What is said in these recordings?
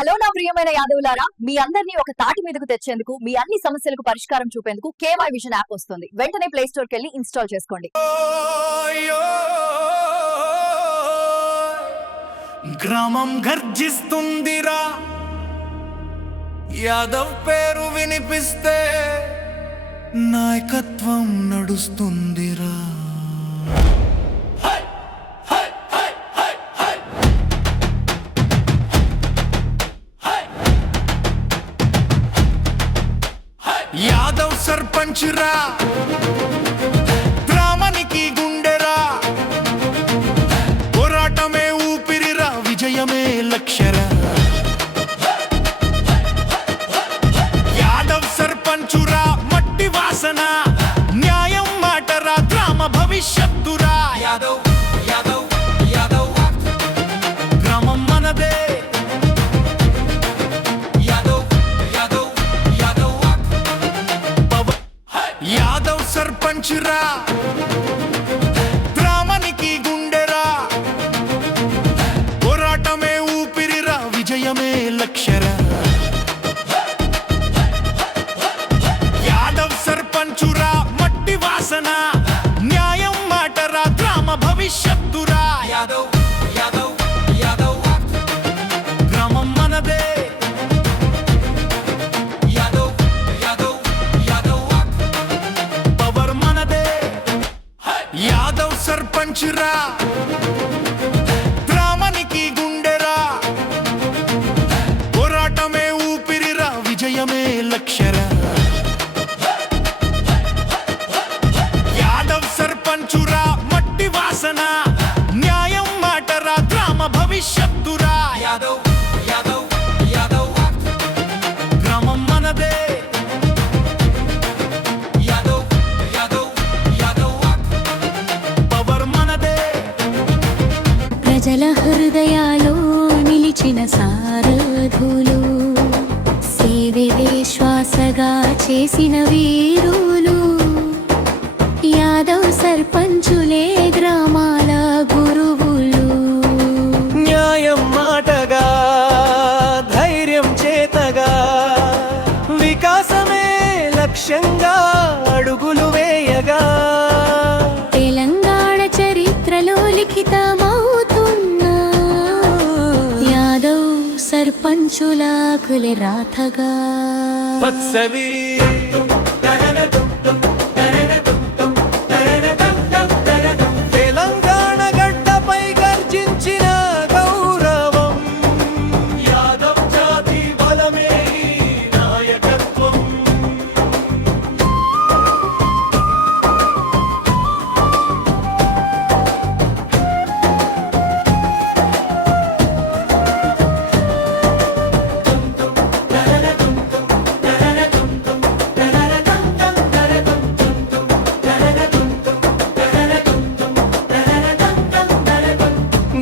Hello నా ప్రియమైన యాదవులారా, మీ అందరినీ ఒక తాటి మీదకు తెచ్చేందుకు, మీ అన్ని సమస్యలకు పరిష్కారం చూపేందుకు కేవై విజన్ యాప్ వస్తుంది. వెంటనే ప్లే స్టోర్ కి వెళ్ళి ఇన్స్టాల్ చేసుకోండి. గ్రామం గర్జిస్తుందిరా, యాదవ్ పేరు వినిపిస్తే నాయకత్వం నడుస్తుందిరా. యాదవ్ సర్పంచ్ రా, గ్రామానికి గుండెరా, పోరాటమే ఊపిరిరా, విజయమే లక్ష్యరా. యాదవ్ సర్పంచ్ రా, మట్టి వాసన, న్యాయం మాటరా, గ్రామ భవిష్యత్తురా. యాదవ్ యాదవ్ యాదవ్ గ్రామం మనదే. యాదవ్ సర్పంచ్ రా, గ్రామానికి గుండెరా, పోరాటమే ఊపిరిరా, విజయమే లక్ష్యరా. యాదవ్ సర్పంచ్ రా, మట్టి వాసన, న్యాయం మాటరా, గ్రామ భవిష్యత్తురా. యాదవ్ యాదవ్ యాదవ్ గ్రామం మనదే. యాదవ్ సర్పంచ్ రా, గ్రామానికి గుండెరా, పోరాటమే ఊపిరిరా, విజయమే లక్ష్యరా. యాదవ్ సర్పంచ్ రా, మట్టి వాసన, న్యాయం మాటరా, గ్రామ భవిష్యత్తురా. యాదవ్ యాదవ్ యాదవ్ గ్రామం మనదే. ప్రజల హృదయాలో నిలిచిన సారథులు, సేవే శ్వాసగా చేసిన వీరులు, యాదవ్ సర్పంచులే గ్రామాల గురువులు. న్యాయం మాటగా, ధైర్యం చేతగా, వికాసమే లక్ష్యంగా అడుగులు వేయగా, తెలంగాణ చరిత్రలో లిఖితమవుతున్న యాదవ్ సర్పంచుల కులి రాతగా. పత్సవి తెలంగాణ గడ్డపై గర్జించిన గౌరవం, యాదవ్ జాతి బలమే నాయకత్వం.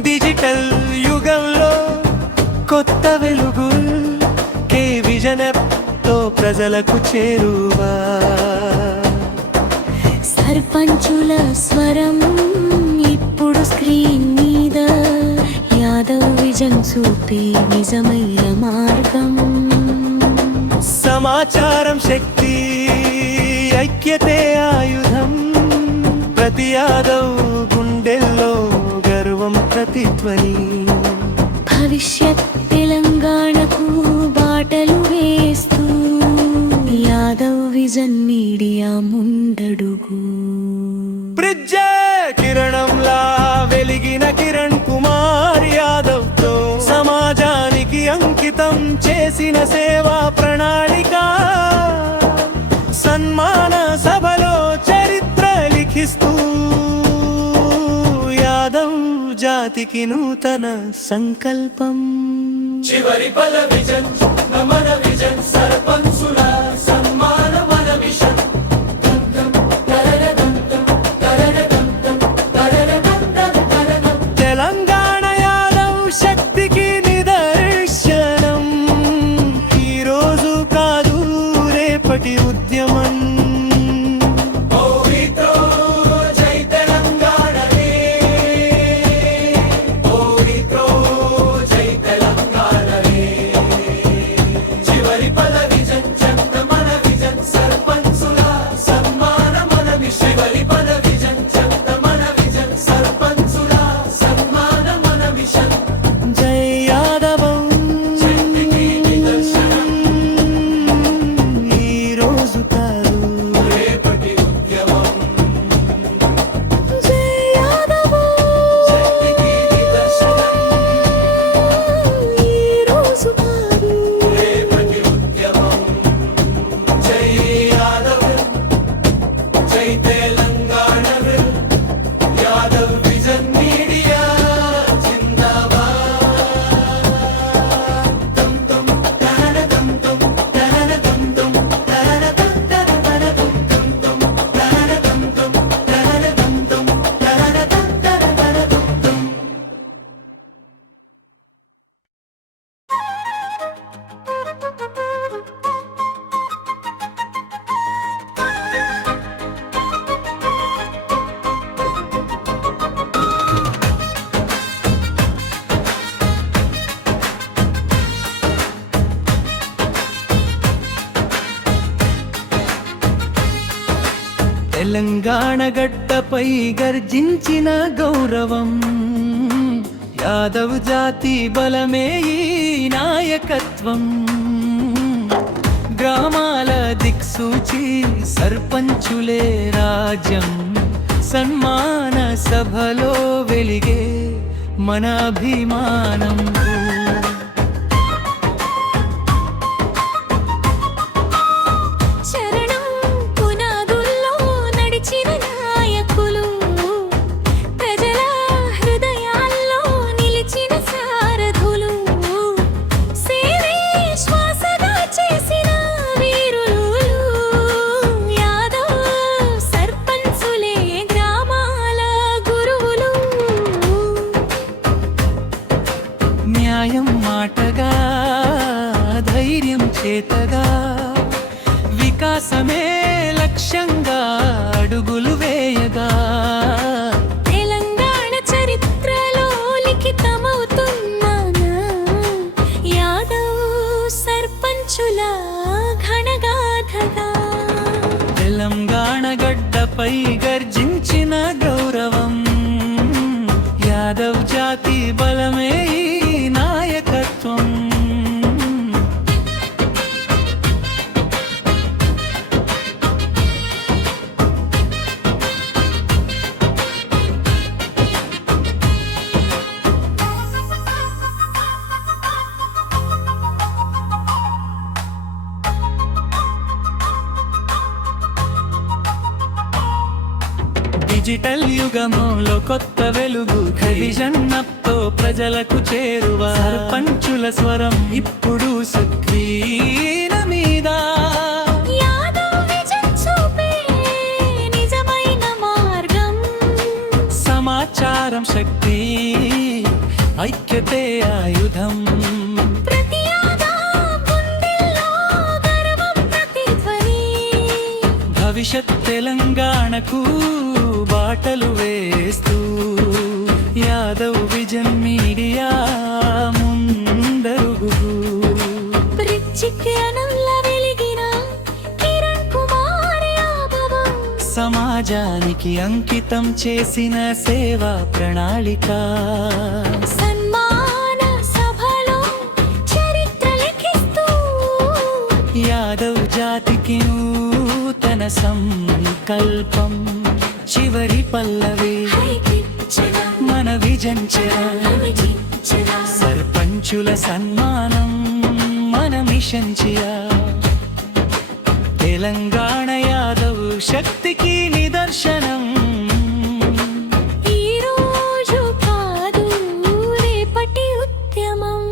డిజిటల్ యుగంలో కొత్త వెలుగు, కే విజన్ తో ప్రజలకు చేరువా. సర్పంచుల స్వరం ఇప్పుడు స్క్రీన్ మీద, యాదవ్ విజన్ చూపే నిజమైన మార్గం. సమాచారం శక్తి, ఐక్యతే ఆయుధం, ప్రతి యాదవ్ గుండెల్లో గర్వం ప్రతిధ్వని. భవిష్యత్ తెలంగాణకు బాటలు వేస్తూ యాదవ్ విజన్ మీడియా ముందడుగు. బ్రిడ్జే కిరణంలా వెలిగిన కిరణ్ కుమార్ యాదవ్ తో సమాజానికి అంకితం చేసిన సేవా ప్రణాళిక, సన్మాన సభలో చరిత్ర లిఖిస్తూ యాదవ్ జాతికి నూతన సంకల్పం. చివరి పల విజన్ మన విజన్, సర్పంచుల సన్మాన మన మిషన్. తెలంగాణ యాదవ్ శక్తికి నిదర్శనం, ఈరోజు కాదు రేపటి ఉద్యమం. జై తెలంగాణ రే, జై తెలంగాణ రే. తెలంగాణ గడ్డపై గర్జించిన గౌరవం, యాదవ్ జాతి బలమే ఈ నాయకత్వం. గ్రామాల దిక్సూచి సర్పంచులే రాజ్యం, సన్మాన సభలో వెలిగే మన అభిమానం. చరణం పునాదుల్లో నడిచిన నాయకులు, ప్రజల హృదయాల్లో నిలిచిన సారథులు, సేవే శ్వాసగా చేసిన వీరులు, యాదవ్ సర్పంచులే గ్రామాల గురువులు. న్యాయం మాటగా, ధైర్యం చేతగా, వికాసమే లక్ష్యంగా అడుగులు వేయగా, తెలంగాణ చరిత్రలో లిఖితమవుతున్న యాదవ్ సర్పంచుల ఘనగాథగా. తెలంగాణ గడ్డపై గర్జించిన గౌరవం, యాదవ్ జాతి బలమే ఈ నాయకత్వం. డిజిటల్ యుగములో కొత్త వెలుగు, విజన్నతో ప్రజలకు చేరువ, సర్పంచుల స్వరం ఇప్పుడు స్క్రీన్ మీద. యాదవ్ విజన్ చూపే నిజమైన మార్గం, సమాచారం శక్తి, ఐక్యతే ఆయుధం. ప్రతి యాదవ్ గుండెల్లో గర్వం ప్రతిధ్వని. భవిష్యత్ తెలంగాణకు బాటలు వేస్తూ యాదవ్ విజన్ మీడియా ముందరుగు. ప్రత్యేకనంలా వెలిగిన కిరణ్ కుమార్ యాదవ్, సమాజానికి అంకితం చేసిన సేవా ప్రణాళిక. సన్మాన సభలో చరిత్ర లిఖిస్తూ యాదవ్ జాతికి నూతన సంకల్పం, చివరి పల్లవి మన విజన్ చెర. సర్పంచుల సన్మానం మన మిషన్ చియా. తెలంగాణ యాదవ్ శక్తికి నిదర్శనం. ఈ రోజు కాదు రేపటి ఉద్యమం.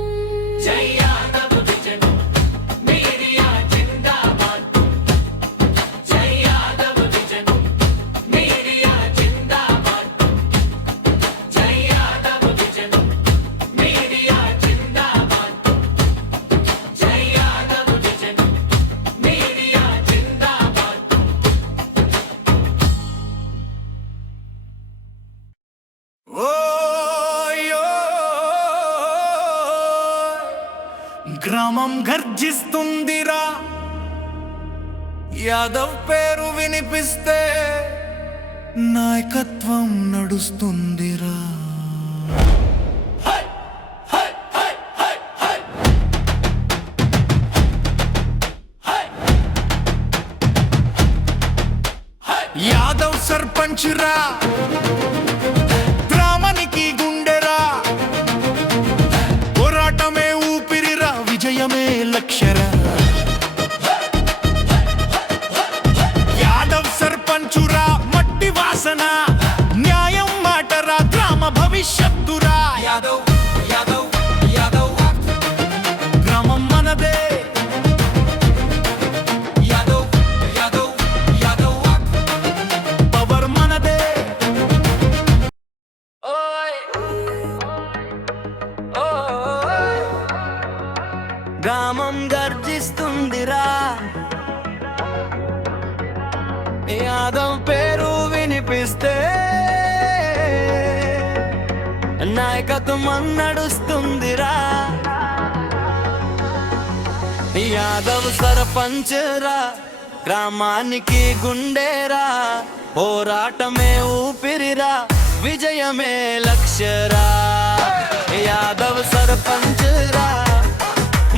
గ్రామం గర్జిస్తుందిరా, యాదవ్ పేరు వినిపిస్తే నాయకత్వం నడుస్తుందిరా. యాదవ్ సర్పంచ్ రా, గ్రామానికి గుండెరా, పోరాటమే ఊపిరిరా, విజయమే లక్ష్యరా. యాదవ్ సర్పంచురా, మట్టి వాసన, న్యాయం మాటరా, గ్రామ భవిష్యత్తురా. యాదవ్ యాదవ్ యాదవ్ గ్రామం మనదే. యాదవ్ యాదవ్ యాదవ్ పవర్ మనదే. గ్రామం గర్జిస్తుందిరా, యాదవ్ పేరు వినిపిస్తే నాయకత్వం నడుస్తుందిరా. యాదవ్ సర్పంచ్ రా, గ్రామానికి గుండెరా, పోరాటమే ఊపిరిరా, విజయమే లక్ష్యరా. యాదవ్ సర్పంచ్ రా,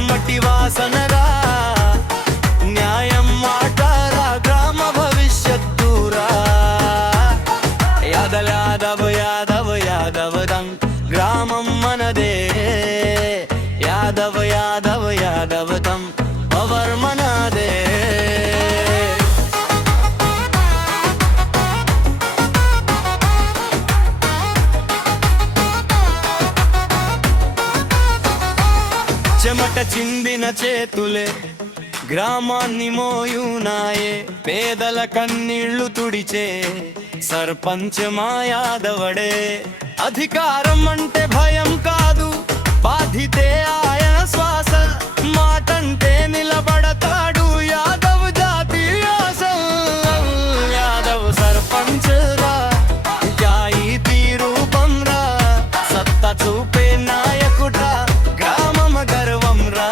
మట్టి వాసనరా, న్యాయం మాటారా, గ్రామ భవిష్యత్తురా. యాదవ్ యాదవ్ యాదవ్ యాదవదం, గ్రామం మనదే. యాదవ్ యాదవ్ యాదవదం, పవర్ మనదే. చెమట చిందిన చేతులే గ్రామాన్ని మోయునాయే, పేదల కన్నీళ్లు తుడిచే సర్పంచ్ మా యాదవడే. అధికారం అంటే భయం కాదు, బాధితే ఆయన శ్వాస, మాటంటే నిలబడతాడు యాదవ్ జాతి ఆశ. యాదవ్ సర్పంచ్ రా, నిజాయితీ రూపం రా, సత్తా చూపే నాయకుడ్రా, గ్రామం గర్వం రా.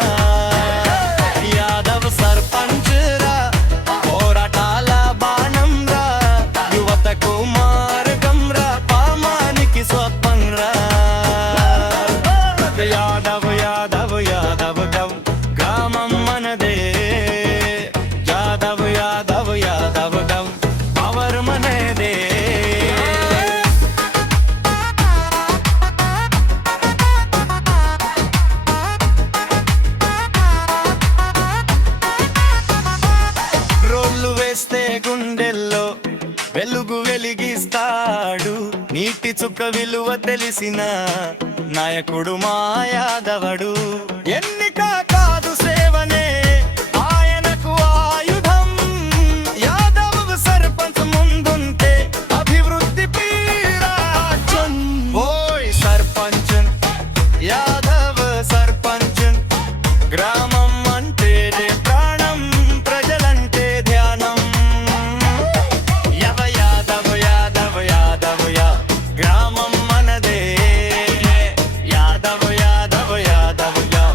యాదవ్ సర్పంచ్ రా, పోరాటాల బాణం రా, యువతకు మార్గం రా, పామానికి స్వప్నం రా. యాదవ్ యాదవ్ యాదవ్ గం, గ్రామం మనదే. యాదవ్ యాదవ్ యాదవ్ గం, పవర్ మనదే. రోళ్ళు వేస్తే గుండెల్లో వెలుగు వెలిగిస్తాడు, నీటి చుక్క విలువ తెలిసిన నాయకుడు మా యాదవడు. ఎన్నిక కాదు సేవనే ఆయనకు ఆయుధం, యాదవ్ సర్పంచ్ ముందుంటే అభివృద్ధి పీరాచం. ఓయ్ సర్పంచ్, యాదవ్ సర్పంచ్, గ్రామం అంటే ప్రాణం, ప్రజలంటే ధ్యానం. యాదవ్ యాదవ్ యాదవ్ యా, గ్రామం మనదే. యాదవ్ యాదవ్ యాదవ్ యా,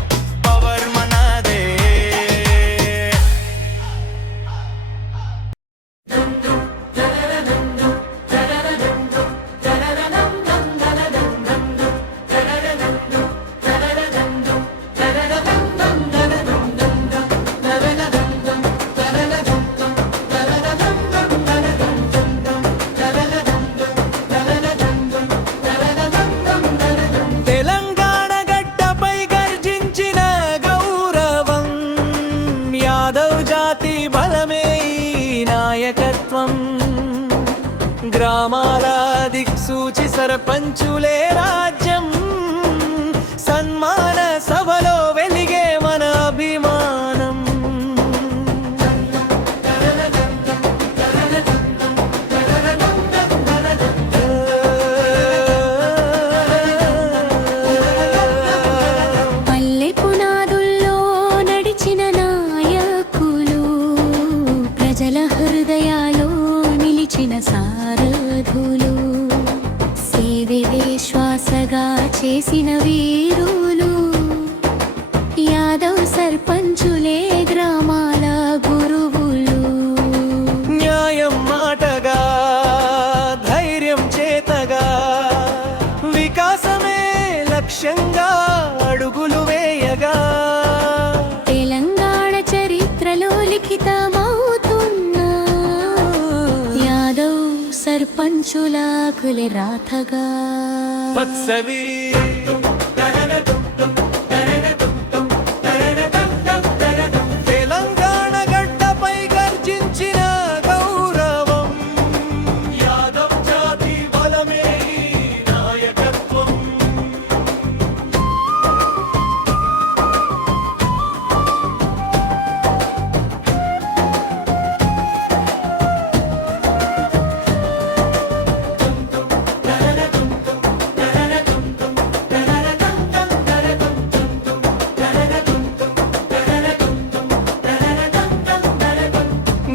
పవర్ మనదే. తెలంగాణ గడ్డపై గర్జించిన గౌరవం, యాదవ్ జాతి బలమే ఈ నాయకత్వం. గ్రామాల దిక్సూచి సర్పంచులే రాజ్యం, సన్మాన సభలో వెలిగే మన అభిమానం. పల్లె పునాదుల్లో నడిచిన నాయకులు, ప్రజల హృదయాల్లో నిలిచిన సారథులు, సేవే శ్వాసగా చేసిన వీరులు, యాదవ్ సర్పంచులే గ్రామాల గురువులు. న్యాయం మాటగా, ధైర్యం చేతగా, వికాసమే లక్ష్యంగా అడుగులు వేయగా. తెలంగాణ చరిత్రలో లిఖితమవుతున్న యాదవ్ సర్పంచుల కులి రాతగా. పత్సవి తెలంగాణ గడ్డపై గర్జించిన గౌరవం, యాదవ్ జాతి బలమే ఈ నాయకత్వం.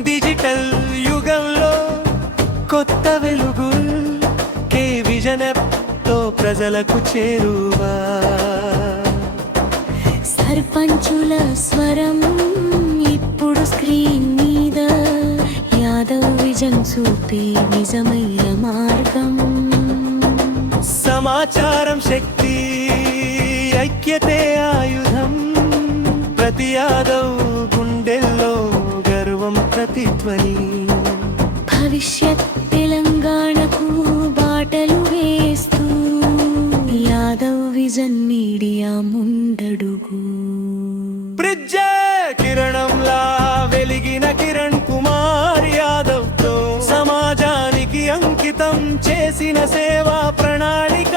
డిజిటల్ యుగంలో కొత్త వెలుగు, కే విజనతో ప్రజలకు చేరువా. సర్పంచుల స్వరం ఇప్పుడు స్క్రీన్ మీద, యాదవ్ విజన్ చూపే నిజమైన మార్గం. సమాచారం శక్తి, ఐక్యతే ఆయుధం. ప్రతి యాదవ్ గుండెల్లో గర్వం ప్రతిధ్వని. భవిష్యత్ తెలంగాణకు బాటలు వేస్తూ యాదవ్ విజన్ మీడియా ముందడుగు. బ్రిడ్జే కిరణంలా వెలిగిన కిరణ్ కుమార్ యాదవ్ తో సమాజానికి అంకితం చేసిన సేవా ప్రణాళిక.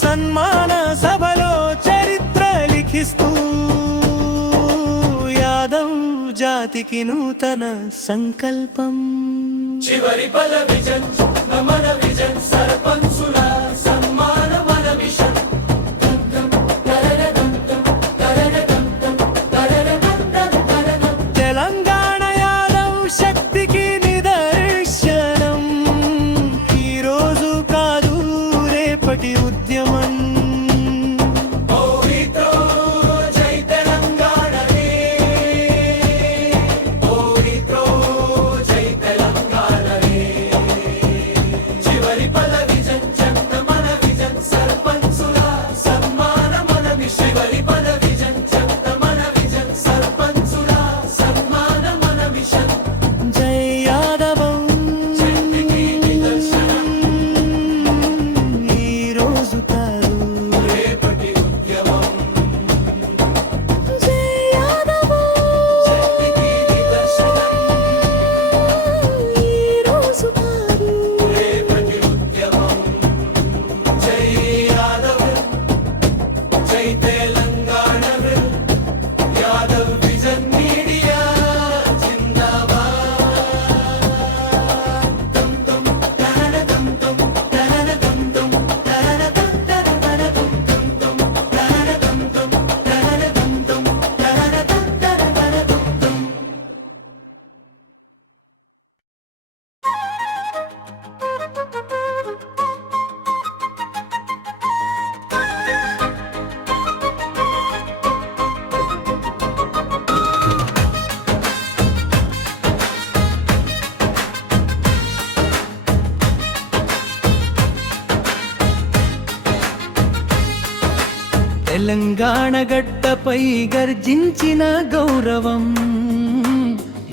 సన్మాన సభలో చరిత్ర లిఖిస్తూ యాదవ్ జాతికి నూతన సంకల్పం. చివరి బల విజన్ మన విజన్ సర్పంచుల సన్మాన మన మిషన్. తెలంగాణ యాదవ్ శక్తికి నిదర్శనం. ఈరోజు కాదు రేపటి ఉద్యమం. ఓరితో జై తెలంగాణ రే, ఓరితో జై తెలంగాణ రే. చివరి బల విజన్ జన్ మన విజన్ సర్పంచుల సన్మాన మన మిషన్. చివరి బల విజన్ జన్ మన విజన్ సర్పంచుల సన్మాన మన మిషన్. జై యాదవం శక్తికి నిదర్శనం ఈరోజు కాదు రేపటి ఉద్యమం. జై యాదవ్ శక్తికి నిదర్శనం ఈ రోజు కాదు రేపటి ఉద్యమం. జై యాదవ్, జై తెలంగాణ, యాదవ్ విజన్ మీడియా జిందాబాద్. tum tum tarana tum tum tarana tum tum tarana tum tarana tum tum tum tarana tum tum tarana tum tum tarana tum tarana tum tum. Telangana గడ్డపై గర్జించిన గౌరవం.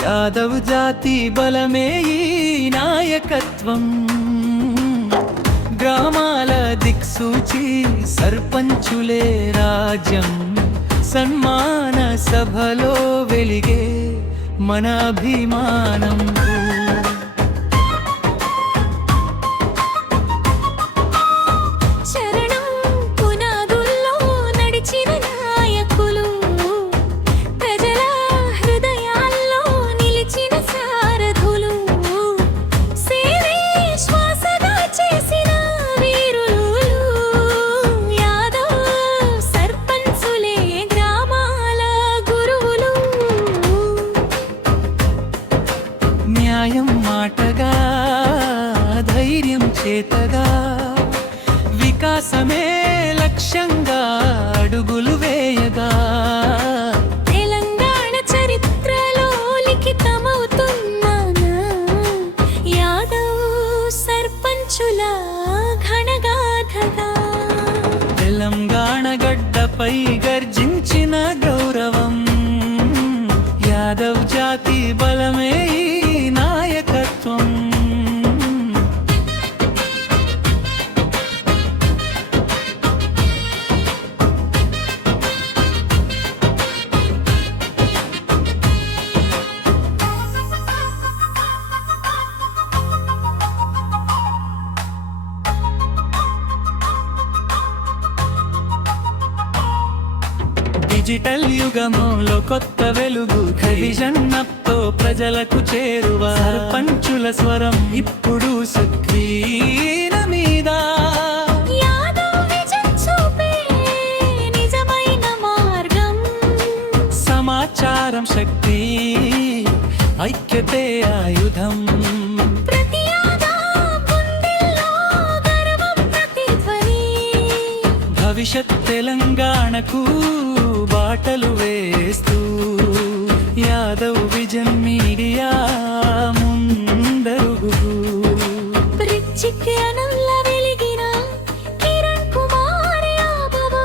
యాదవ్ జాతి బలమే ఈ నాయకత్వం. గ్రామాల దిక్సూచి సర్పంచులే రాజ్యం. సన్మాన సభలో వెలిగే మన అభిమానం. చరణం పునాదుల్లో నడిచిన నాయకులు, ప్రజల హృదయాల్లో నిలిచిన సారథులు, సేవే శ్వాసగా చేసిన వీరులు. యాదవ్ సర్పంచులే గ్రామాల గురువులు. న్యాయం మాటగా, ధైర్యం చేతగా, వికాసమే లక్ష్యంగా అడుగులు వేయగా. తెలంగాణ చరిత్రలో లిఖితమవుతున్న యాదవ్ సర్పంచుల ఘనగాథగా. తెలంగాణ గడ్డపై గర్జించిన గౌరవం. యాదవ్ జాతి బలమే ఈ నాయకత్వం. డిజిటల్ యుగములో కొత్త వెలుగు విజన్నప్తో ప్రజలకు చేరువ. సర్పంచుల స్వరం ఇప్పుడు స్క్రీన్ మీద. యాదవ్ విజన్ చూపే నిజమైన మార్గం. సమాచారం శక్తి, ఐక్యతే ఆయుధం. ప్రతి యాదవ్ గుండెల్లో గర్వం ప్రతిధ్వని. భవిష్యత్ తెలంగాణకు బాటలు వేస్తూ యాదవ్ విజన్ మీడియా ముందు అందరుగు జ్ఞానంలా వెలిగిన కిరణ్ కుమార్ యాదవ్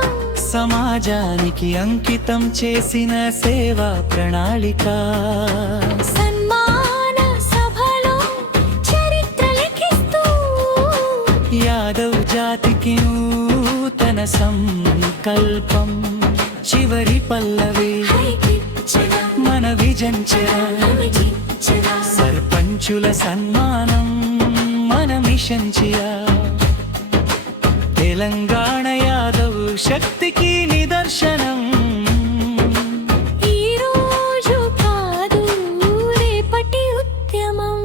సమాజానికి అంకితం చేసిన సేవా ప్రణాళిక సన్మాన సభలో చరిత్ర లిఖిస్తూ యాదవ్ జాతికి నూతన సంకల్పం చివరి పల్లవి మన విజంచరా సర్పంచుల సన్మానం మన మిషన్ చియా తెలంగాణ యాదవ్ శక్తికి నిదర్శనం ఈ రోజు కాదు రేపటి ఉద్యమం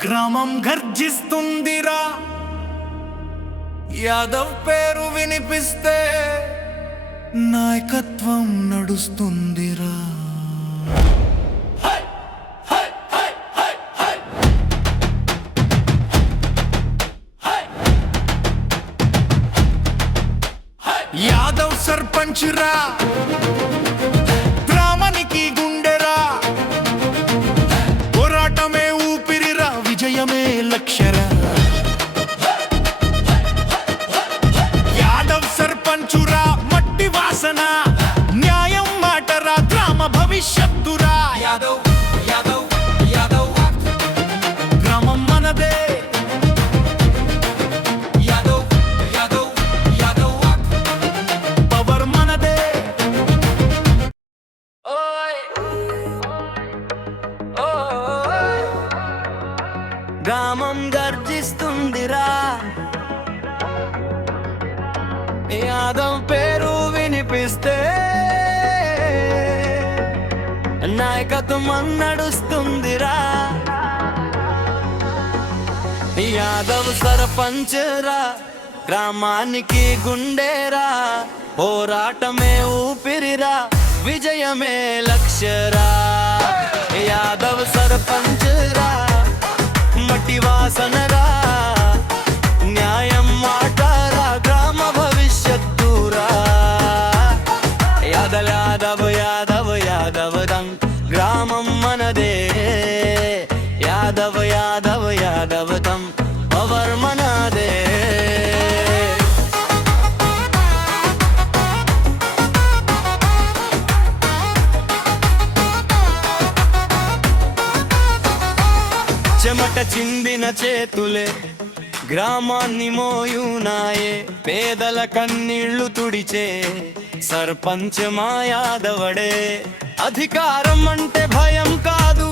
గ్రామం గర్జిస్తుందిరా యాదవ్ పేరు వినిపిస్తే నాయకత్వం నడుస్తుందిరా యాదవ్ సర్పంచ్ రా గ్రామానికి గుండెరా పోరాటమే ఊపిరిరా విజయమే లక్ష్యరా యాదవ్ సర్పంచురా మట్టి వాసన న్యాయం మాటరా గ్రామ భవిష్యత్తురా యాదవ్ యాదవ్ యాదవ్ గ్రామం మనదే యాదవ్ యాదవ్ యాదవ్ పవర్ మనదే గ్రామం గర్జిస్తుందిరా యాదవ్ పేరు వినిపిస్తే నాయకత్వం నడుస్తుందిరా యాదవ్ సర్పంచ్ రా గ్రామానికి గుండెరా పోరాటమే ఊపిరిరా విజయమే లక్ష్యరా యాదవ్ సర్పంచ్ రా మట్టి వాసనరా న్యాయం మాటరా గ్రామ భవిష్యత్తురా యాదవ్ యాదవ్ యాదవ్ యాదవ్ దంగ్ గ్రామం మనదే యాదవ్ యాదవ్ యాదవ్ తం పవర్ మనదే చెమట చిందిన చేతులే గ్రామాన్ని మోయునాయే పేదల కన్నీళ్లు తుడిచే సర్పంచ్ మా యాదవడే అధికారం అంటే భయం కాదు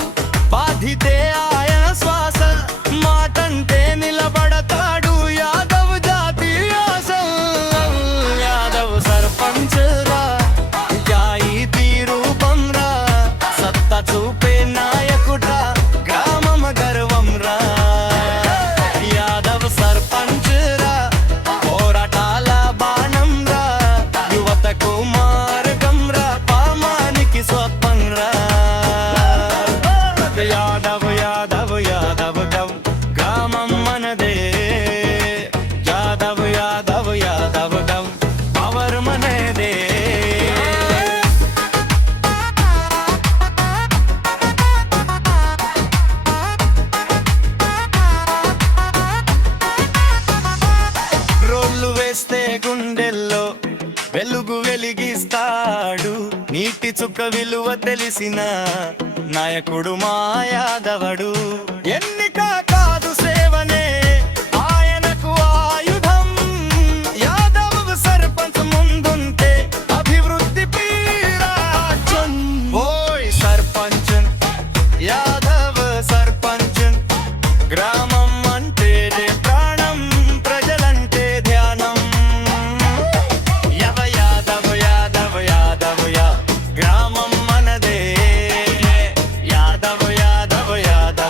బాధితే ఆయన శ్వాస మాటంటే నిలబడతాడు యాదవ్ జాతి ఆశ యాదవ్ సర్పంచ్ రా జాయి తీరూపం రా సత్తా చూపే నాయకుడా గ్రామం గర్వం రా యాదవ్ సర్పంచ్ రా పోరాటాల బాణం రా యువతకు మార్గం రా పామానికి స్వప్నం రా యాదవ్ యాదవ్ యాదవ్ గం గ్రామం మనదే యాదవ్ యాదవ్ యాదవ్ గం పవర్ మనదే రోళ్ళు వేస్తే గుండెల్లో వెలుగు వెలిగిస్తాడు నీటి చుక్క విలువ తెలిసిన నాయకుడు మా యాదవడు ఎన్నిక కాదు సేవనే ఆయనకు ఆయుధం యాదవ్ సర్పంచ్ ముందుంటే అభివృద్ధి పీరాచన్ ఓయ్ సర్పంచ్ యాదవ్ సర్పంచ్ గ్రామం అంటే ప్రాణం ప్రజలంటే ధ్యానం యాదవ్ యాదవ్ యాదవ్ యా గ్రామం మనదే యాదవ్ యాదవ్ యాదవ్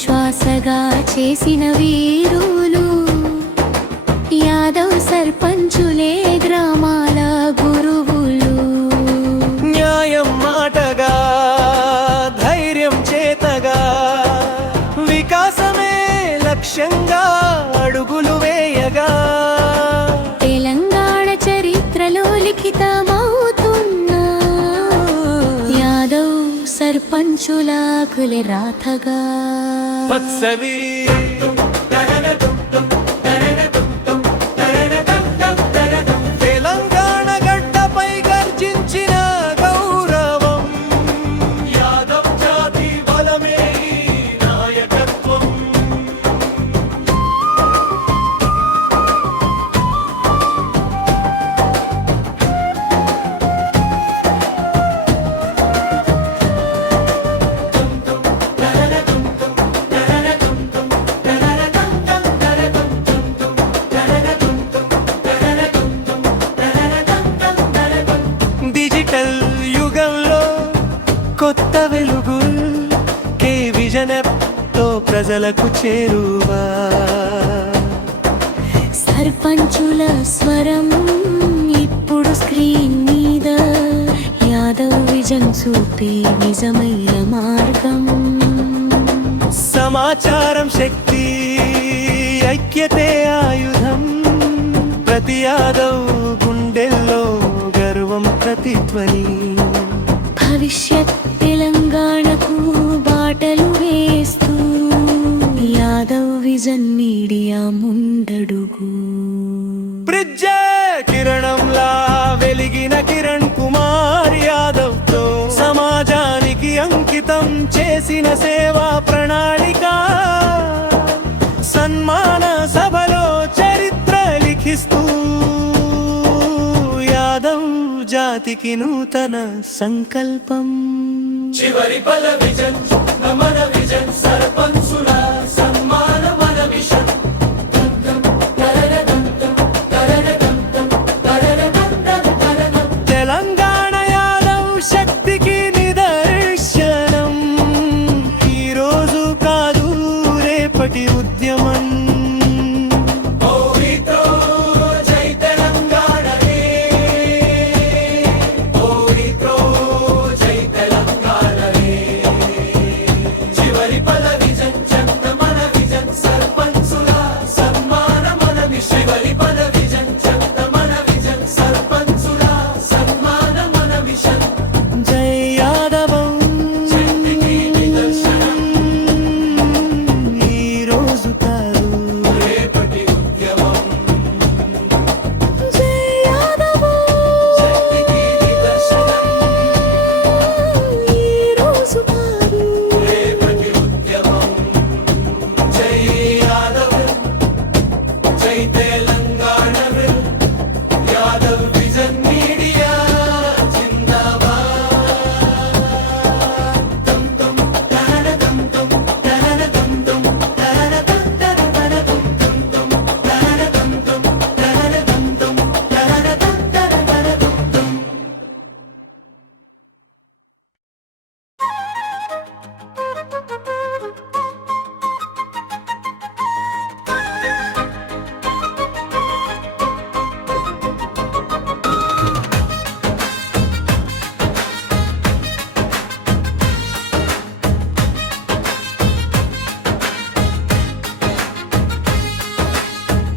శ్వాసగా చేసిన వీరులు యాదవ్ సర్పంచులే గ్రామాల గురువులు. న్యాయం మాటగా ధైర్యం చేతగా వికాసమే లక్ష్యంగా అడుగులు వేయగా తెలంగాణ చరిత్రలో లిఖితమవుతున్న యాదవ్ సర్పంచుల కుల రాతగా. పత్సవి తెలంగాణ గడ్డపై గర్జించిన గౌరవం యాదవ్ జాతి బలమే ఈ నాయకత్వం. డిజిటల్ యుగంలో కొత్త వెలుగు కే విజన్ తో ప్రజలకు చేరువా. సర్పంచుల స్వరం ఇప్పుడు స్క్రీన్ మీద యాదవ్ విజన్ చూపే నిజమైన మార్గం. సమాచారం శక్తి ఐక్యతే ఆయుధం ప్రతి యాదవ్ గుండెల్లో గర్వం ప్రతిధ్వని. భవిష్యత్ తెలంగాణకు బాటలు వేస్తూ యాదవ్ విజన్ మీడియా ముందడుగు. బ్రిడ్జ్ కిరణంలా వెలిగిన కిరణ్ కుమార్ యాదవ్ తో సమాజానికి అంకితం చేసిన సేవా ప్రణాళిక సన్మాన సభలో చరిత్ర లిఖిస్తూ యాదవ్ జాతికి నూతన సంకల్పం. చివరి పల విజన్ మన విజన్ సర్పంచుల సన్మాన మన మిషన్. తెలంగాణ యాదవ్ శక్తికి నిదర్శనం ఈ రోజు కాదు రేపటి ఉద్యమం. జై తెలంగాణ రే జై తెలంగాణ రే. చివరి పద విజన్ చెంత మన విజన్ సర్పంచుల సన్మాన మన మిషన్. చివరి పద విజన్ చెంత మన విజన్ సర్పంచుల సన్మాన మన మిషన్. జై యాదవం శక్తికి నిదర్శనం ఈ రోజు కాదు రేపటి ఉద్యమం. జై యాదవ్ శక్తికి నిదర్శనం ఈ రోజు కాదు రేపటి ఉద్యమం. జై యాదవ్ జై తెలంగాణ యాదవ్ విజన్ మీడియా జిందాబాద్. tum tum tarana tum tum tarana tum tum tarana tum tarana tum tum tarana tum tum tarana tum tum tarana tum tarana tum tum.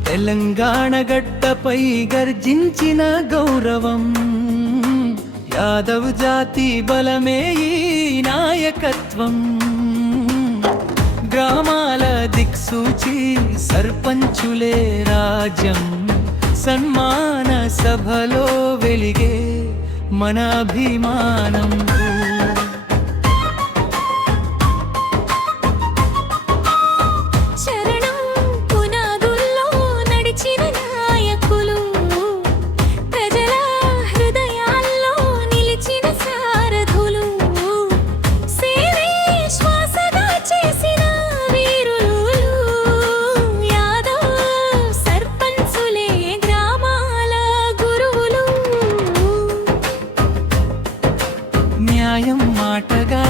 Telangana గడ్డపై గర్జించిన గౌరవం యాదవ్ జాతి బలమే ఈ నాయకత్వం. గ్రామాల దిక్సూచి సర్పంచులే రాజ్యం సన్మాన సభలో వెలిగే మన అభిమానం. చరణం పునాదుల్లో నడిచిన నాయకులు ప్రజల హృదయాల్లో నిలిచిన సారథులు సేవే శ్వాసగా చేసిన వీరులు యాదవ్ సర్పంచులే గ్రామాల గురువులు. న్యాయం మాటగా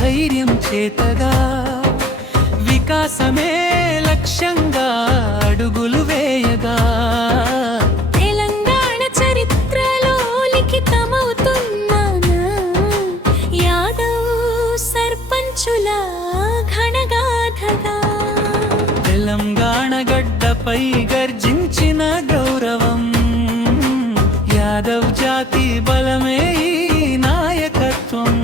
ధైర్యం చేతగా వికాసమే లక్ష్యంగా అడుగులు వేయగా తెలంగాణ చరిత్రలో లిఖితమవుతున్నానా యాదవ్ సర్పంచుల ఘనగాథగా. తెలంగాణ గడ్డపై గర్జించిన గౌరవం యాదవ్ జాతి బలమే ఈ నాయకత్వం.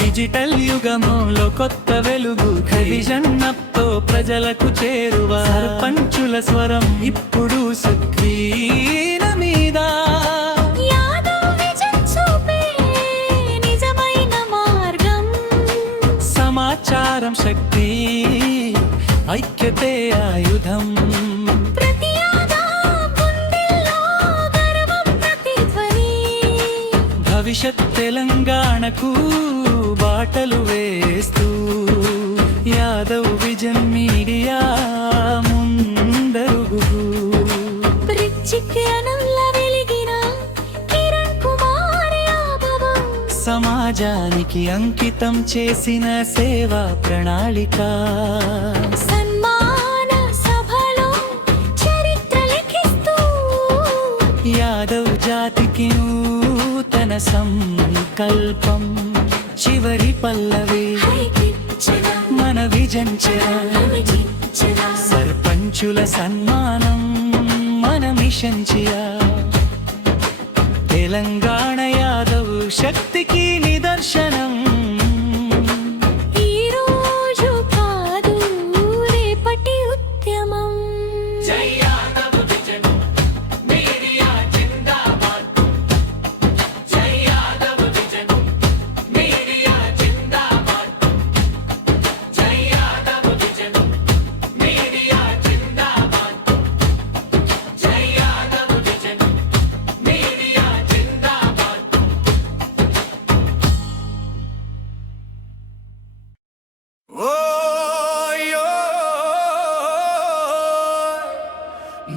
డిజిటల్ యుగములో కొత్త వెలుగు విజన్నతో ప్రజలకు చేరువ సర్పంచుల స్వరం ఇప్పుడు సక్రీన మీద. యాదవ్ విజన్ చూపే నిజమైన మార్గం. సమాచారం శక్తి ఐక్యతే ఆయుధం. ప్రతి యాదవ్ గుండెల్లో గర్వం ప్రతిధ్వని. భవిష్యత్ తెలంగాణకు బాటలు వేస్తూ యాదవ్ విజన్ మీడియా ముందరుగు. ప్రత్యేకనంలా వెలిగిన కిరణ్ కుమార్ యాదవ్. సమాజానికి అంకితం చేసిన సేవా ప్రణాళిక. సన్మాన సభలో చరిత్ర లిఖిస్తూ యాదవ్ జాతికి నూతన సంకల్పం. చివరి పల్లవి మన విజన్ చెర. సర్పంచుల సన్మానం మన మిషన్ చియా. తెలంగాణ యాదవ్ శక్తికి నిదర్శనం. ఈ రోజు కాదు రేపటి ఉద్యమం.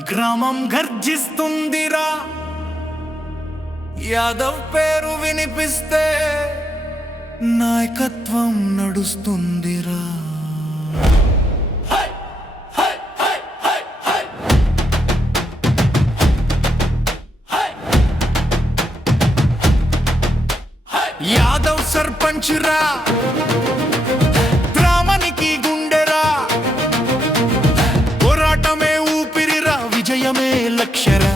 గ్రామం గర్జిస్తుందిరా, యాదవ్ పేరు వినిపిస్తే నాయకత్వం నడుస్తుందిరా. యాదవ్ సర్పంచ్ రా, గ్రామానికి గుండెరా, పోరాటమే ఊపిరిరా, విజయమే లక్ష్యరా.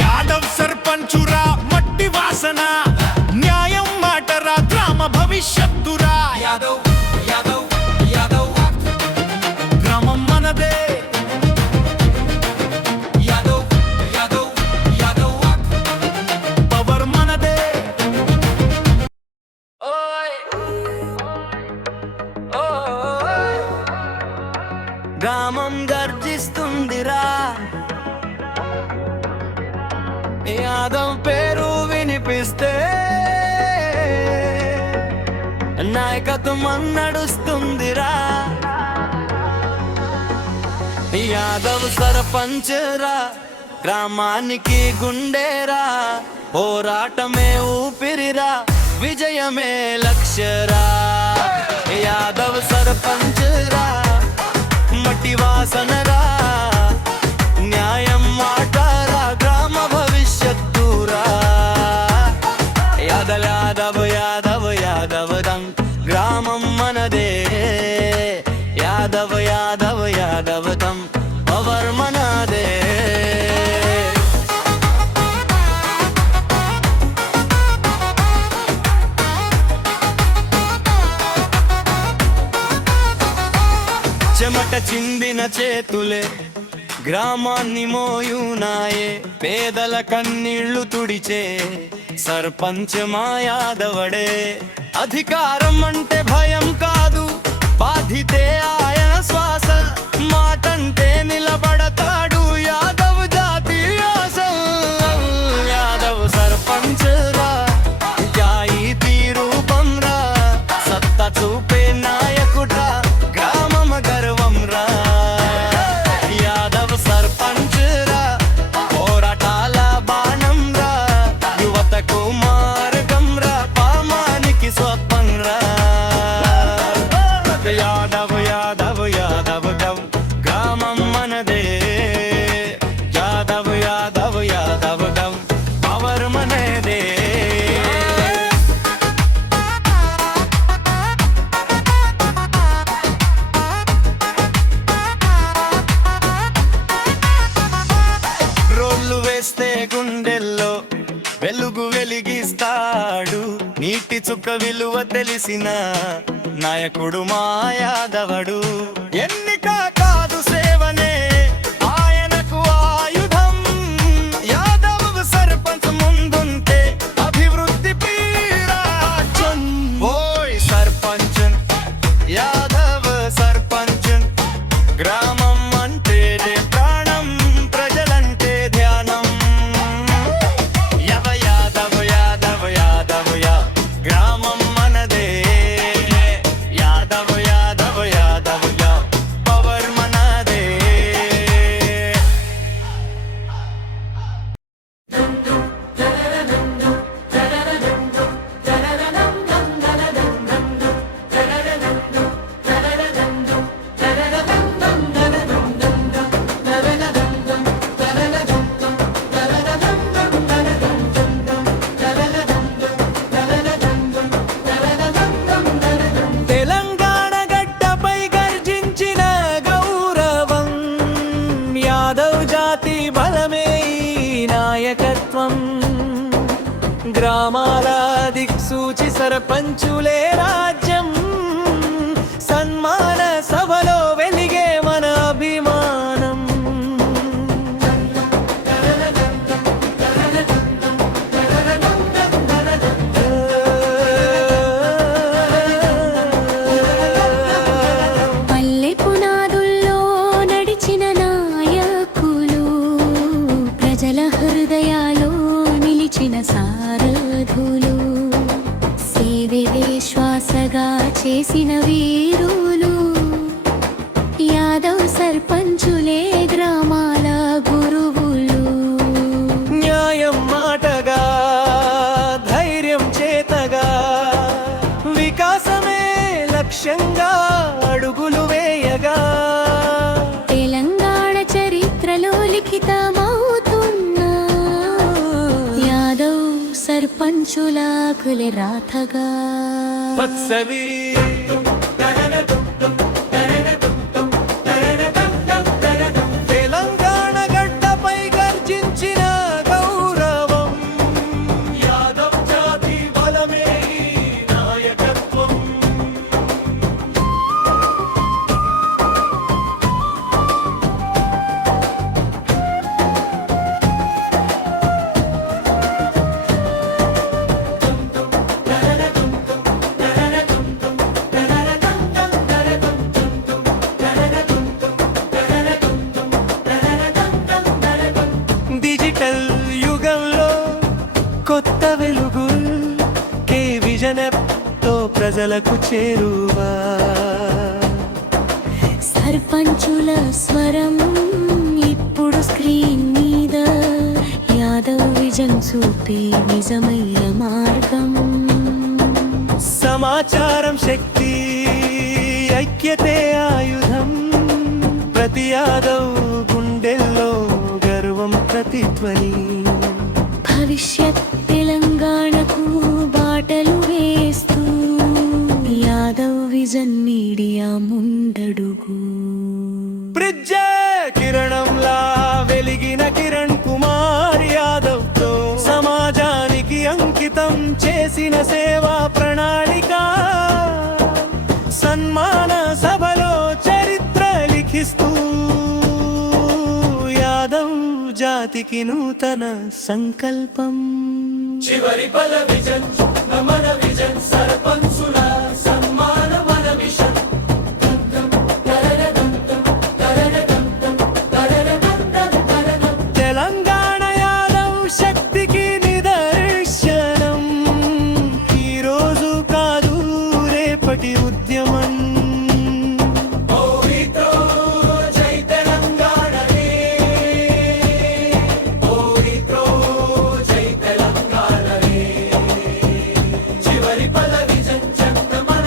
యాదవ్ సర్పంచురా, మట్టి వాసన, న్యాయం మాటరా, గ్రామ భవిష్యత్తురా. యాదవ్ యాదవ్ యాదవ్ గ్రామం మనదే. యాదవ్ యాదవ్ యాదవ్ పవర్ మనదే. గ్రామం గర్జిస్తుందిరా, యాదవ్ పేరు వినిపిస్తే నాయకత్వం నడుస్తుందిరా. యాదవ్ సర్పంచ్ రా, గ్రామానికి గుండెరా, పోరాటమే ఊపిరిరా, విజయమే లక్ష్యరా. యాదవ్ సర్పంచ్ రా, మట్టి వాసనరా, న్యాయం మాటరా, గ్రామ భవిష్యత్తురా. యాదవ్ యాదవ్ యాదవ్ యాదవదం గ్రామం మనదే. యాదవ్ యాదవ్ యాదవదం పవర్ మనదే. చెమట చిందిన చేతులే గ్రామాన్ని మోయునాయే, పేదల కన్నీళ్లు తుడిచే సర్పంచ్ మా యాదవడే. అధికారం అంటే భయం కాదు, బాధితే ఆయన శ్వాస, మాటంటే నిలబడతాడు యాదవ్ జాతి పిలిస్తే గుండెల్లో వెలుగు వెలిగిస్తాడు. నీటి చుక్క విలువ తెలిసిన నాయకుడు మా యాదవడు. ఎన్నిక కాదు సేవనే ఆయనకు ఆయుధం. యాదవ్ సర్పంచ్ ముందుంటే అభివృద్ధి పీరాచన్. ఓయ్ సర్పంచ్ యాదవ్ సర్పంచ్, గ్రామం అంటే ప్రాణం, ప్రజలంటే ధ్యానం. యాదవ్ యాదవ్ యాదవ్ యా, గ్రామం మనదే. యాదవ్ యాదవ్ యాదవ్ యా, పవర్ మనదే. తెలంగాణ గడ్డపై గర్జించిన గౌరవం, యాదవ్ జాతి బలమే ఈ నాయకత్వం. గ్రామాల దిక్సూచి సర్పంచులే రాజ్యం, సన్మాన సభలో వెలిగే మన అభిమానం. పల్లె పునాదుల్లో నడిచిన నాయకులు, ప్రజల హృదయాల్లో నిలిచిన సారథులు, సేవే శ్వాసగా చేసిన వీరులు, యాదవ్ సర్పంచులే గ్రామాల గురువులు. న్యాయం మాటగా, ధైర్యం చేతగా, వికాసమే లక్ష్యంగా అడుగులు వేయగా, తెలంగాణ చరిత్రలో లిఖితమవుతున్న యాదవ్ సర్పంచుల కులి రాతగా. పత్సవి తెలంగాణ గడ్డపై గర్జించిన గౌరవం, యాదవ్ జాతి బలమే ఈ నాయకత్వం. డిజిటల్ యుగంలో కొత్త వెలుగు, కే విజన్ తో ప్రజలకు చేరువా. సర్పంచుల స్వరం ఇప్పుడు స్క్రీన్ మీద, యాదవ్ విజన్ చూపే నిజమైన మార్గం. సమాచారం శక్తి, ఐక్యతే ఆయుధం, ప్రతి యాదవ్ గుండెల్లో గర్వం ప్రతిధ్వని. భవిష్యత్ తెలంగాణకు బాటలు వేస్తూ యాదవ్ విజన్ మీడియా ముందడుగు. బ్రిడ్జ కిరణంలా వెలిగిన కిరణ్ కుమార్ యాదవ్ తో సమాజానికి అంకితం చేసిన సేవా ప్రణాళిక, సన్మాన సభలో చరిత్ర లిఖిస్తూ యాదవ్ జాతికి నూతన సంకల్పం. చివరి బల విజన్ మన విజన్, సర్పంచుల సన్మాన మన మిషన్. తెలంగాణ యాదవ్ శక్తికి నిదర్శనం, ఈరోజు కాదు రేపటి ఉద్యమం. చివరి పద విజన్ చెంత మన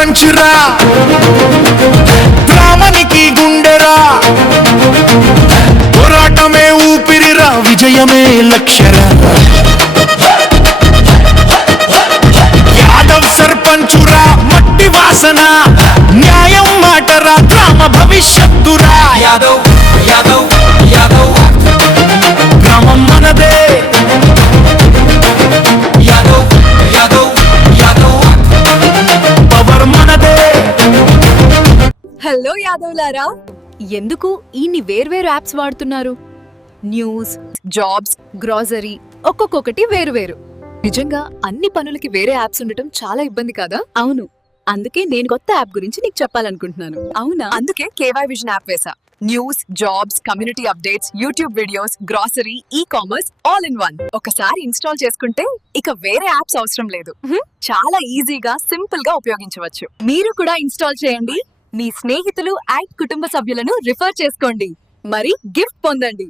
సర్పంచురా గ్రామానికి గుండెరా పోరాటమే ఊపిరిరా విజయమే లక్ష్యరా యాదవ్ సర్పంచురా మట్టి వాసన న్యాయం మాటరా గ్రామ భవిష్యత్తురా యాదవ్ యాదవ్ యాదవ్ గ్రామం మనదే యాదవ్ యాదవ్ యాదవ్ పవర్ మనదే హలో యాదవ్లారా, ఎందుకు ఇన్ని వేర్వేరు యాప్స్ వాడుతున్నారు? న్యూస్, జాబ్స్, గ్రాసరీ ఒక్కొక్కటి వేరు. నిజంగా అన్ని పనులకి వేరే యాప్స్ ఉండటం చాలా ఇబ్బంది కదా? అవును, అందుకే నేను కొత్త యాప్ గురించి నీకు చెప్పాలనుకుంటున్నాను. అవునా? అందుకే కేవై విజన్ యాప్ వేసా. News, jobs, community updates, YouTube videos, grocery, e commerce all in one. ఒకసారి ఇన్స్టాల్ చేసుకుంటే ఇక వేరే యాప్స్ అవసరం లేదు. చాలా ఈజీగా, సింపుల్ గా ఉపయోగించవచ్చు. మీరు కూడా ఇన్స్టాల్ చేయండి. మీ స్నేహితులు అండ్ కుటుంబ సభ్యులను రిఫర్ చేసుకోండి, మరి గిఫ్ట్ పొందండి.